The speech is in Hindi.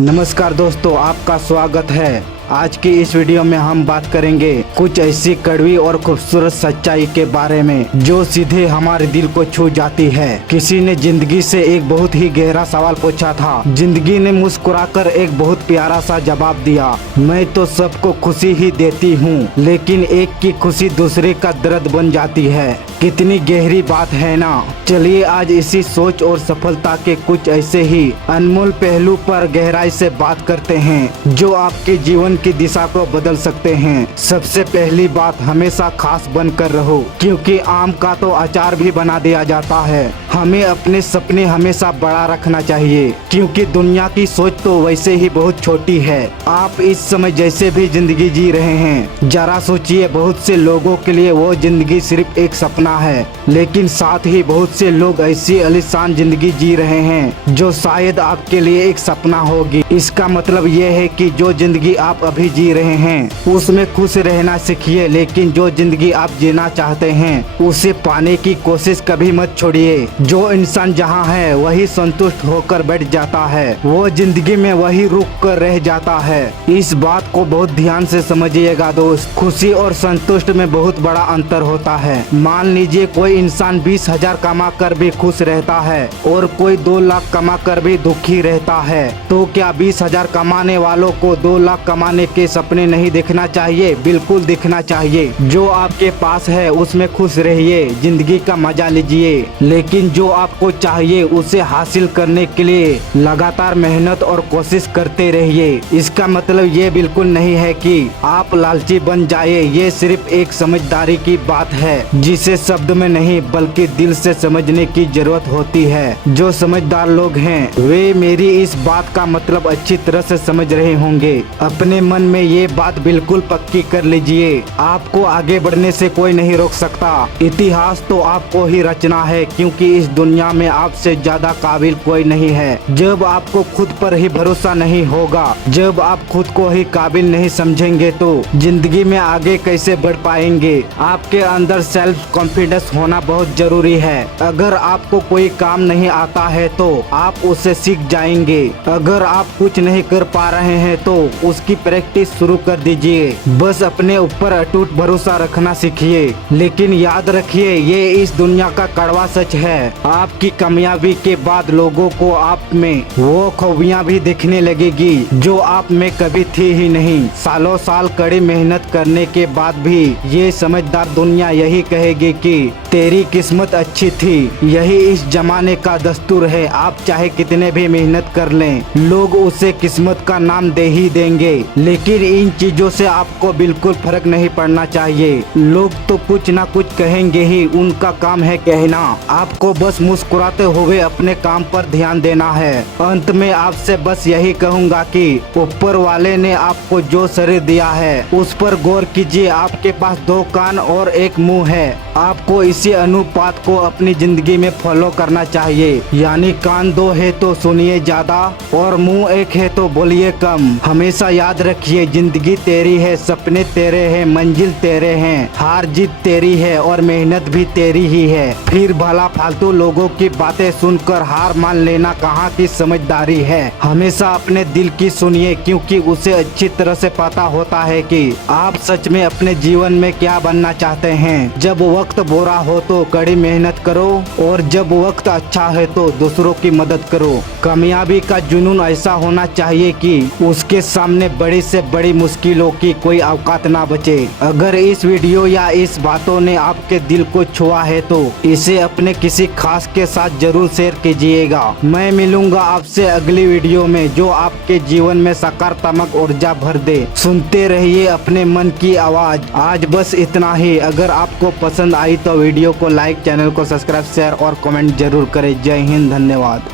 नमस्कार दोस्तों, आपका स्वागत है। आज की इस वीडियो में हम बात करेंगे कुछ ऐसी कड़वी और खूबसूरत सच्चाई के बारे में जो सीधे हमारे दिल को छू जाती है। किसी ने जिंदगी से एक बहुत ही गहरा सवाल पूछा था। जिंदगी ने मुस्कुराकर एक बहुत प्यारा सा जवाब दिया, मैं तो सबको खुशी ही देती हूँ, लेकिन एक की खुशी दूसरे का दर्द बन जाती है। कितनी गहरी बात है ना। चलिए आज इसी सोच और सफलता के कुछ ऐसे ही अनमोल पहलू पर गहराई से बात करते हैं जो आपके जीवन की दिशा को बदल सकते हैं। सबसे पहली बात, हमेशा खास बनकर रहो, क्योंकि आम का तो अचार भी बना दिया जाता है। हमें अपने सपने हमेशा बड़ा रखना चाहिए, क्योंकि दुनिया की सोच तो वैसे ही बहुत छोटी है। आप इस समय जैसे भी जिंदगी जी रहे हैं, जरा सोचिए, बहुत से लोगों के लिए वो जिंदगी सिर्फ एक सपना है, लेकिन साथ ही बहुत से लोग ऐसी आलीशान जिंदगी जी रहे हैं जो शायद आपके लिए एक सपना होगी। इसका मतलब ये है कि जो जिंदगी आप अभी जी रहे हैं उसमें खुश रहना सीखिए, लेकिन जो जिंदगी आप जीना चाहते हैं उसे पाने की कोशिश कभी मत छोड़िए। जो इंसान जहाँ है वही संतुष्ट होकर बैठ जाता है, वो जिंदगी में वही रुक कर रह जाता है। इस बात को बहुत ध्यान से समझिएगा दोस्त। खुशी और संतुष्ट में बहुत बड़ा अंतर होता है। मान लीजिए कोई इंसान 20,000 कमा कर भी खुश रहता है और कोई 2 लाख कमा कर भी दुखी रहता है, तो क्या 20,000 कमाने वालों को 2 लाख कमाने के सपने नहीं देखना चाहिए? बिल्कुल दिखना चाहिए। जो आपके पास है उसमें खुश रहिए, जिंदगी का मजा लीजिए, लेकिन जो आपको चाहिए उसे हासिल करने के लिए लगातार मेहनत और कोशिश करते रहिए। इसका मतलब ये बिल्कुल नहीं है कि आप लालची बन जाए। ये सिर्फ एक समझदारी की बात है जिसे शब्द में नहीं बल्कि दिल से समझने की जरूरत होती है। जो समझदार लोग हैं वे मेरी इस बात का मतलब अच्छी तरह से समझ रहे होंगे। अपने मन में ये बात बिल्कुल पक्की कर लीजिए, आपको आगे बढ़ने से कोई नहीं रोक सकता। इतिहास तो आपको ही रचना है, क्योंकि इस दुनिया में आपसे ज्यादा काबिल कोई नहीं है। जब आपको खुद पर ही भरोसा नहीं होगा, जब आप खुद को ही काबिल नहीं समझेंगे, तो जिंदगी में आगे कैसे बढ़ पाएंगे? आपके अंदर सेल्फ कॉन्फिडेंस होना बहुत जरूरी है। अगर आपको कोई काम नहीं आता है तो आप उसे सीख जाएंगे। अगर आप कुछ नहीं कर पा रहे हैं तो उसकी प्रैक्टिस शुरू कर दीजिए। बस अपने ऊपर अटूट भरोसा रखना सीखिए। लेकिन याद रखिए, ये इस दुनिया का कड़वा सच है। आपकी कामयाबी के बाद लोगों को आप में वो खूबियाँ भी दिखने लगेगी जो आप में कभी थी ही नहीं। सालों साल कड़ी मेहनत करने के बाद भी ये समझदार दुनिया यही कहेगी कि तेरी किस्मत अच्छी थी। यही इस जमाने का दस्तूर है। आप चाहे कितने भी मेहनत कर लें, लोग उसे किस्मत का नाम दे ही देंगे। लेकिन इन चीजों से आपको बिल्कुल फर्क नहीं पड़ना चाहिए। लोग तो कुछ ना कुछ कहेंगे ही, उनका काम है कहना। आपको बस मुस्कुराते हुए अपने काम पर ध्यान देना है। अंत में आपसे बस यही कहूँगा कि ऊपर वाले ने आपको जो शरीर दिया है उस पर गौर कीजिए। आपके पास 2 कान और 1 मुंह है। आपको इसी अनुपात को अपनी जिंदगी में फॉलो करना चाहिए, यानी कान 2 है तो सुनिए ज्यादा और मुंह 1 है तो बोलिए कम। हमेशा याद रखिए, जिंदगी तेरी है, सपने तेरे हैं, मंजिल तेरे हैं, हार जीत तेरी है और मेहनत भी तेरी ही है। फिर भला फालतू लोगों की बातें सुनकर हार मान लेना कहाँ की समझदारी है। हमेशा अपने दिल की सुनिए, क्योंकि उसे अच्छी तरह से पता होता है कि आप सच में अपने जीवन में क्या बनना चाहते हैं। जब वक्त बुरा हो तो कड़ी मेहनत करो, और जब वक्त अच्छा है तो दूसरों की मदद करो। कामयाबी का जुनून ऐसा होना चाहिए कि उसके सामने बड़ी से बड़ी मुश्किलों की कोई औकात ना बचे। अगर इस वीडियो या इस बातों ने आपके दिल को छुआ है तो इसे अपने किसी खास के साथ जरूर शेयर कीजिएगा। मैं मिलूंगा आपसे अगली वीडियो में जो आपके जीवन में सकारात्मक ऊर्जा भर दे। सुनते रहिए अपने मन की आवाज। आज बस इतना ही। अगर आपको पसंद आई तो वीडियो को लाइक, चैनल को सब्सक्राइब, शेयर और कमेंट जरूर करें। जय हिंद, धन्यवाद।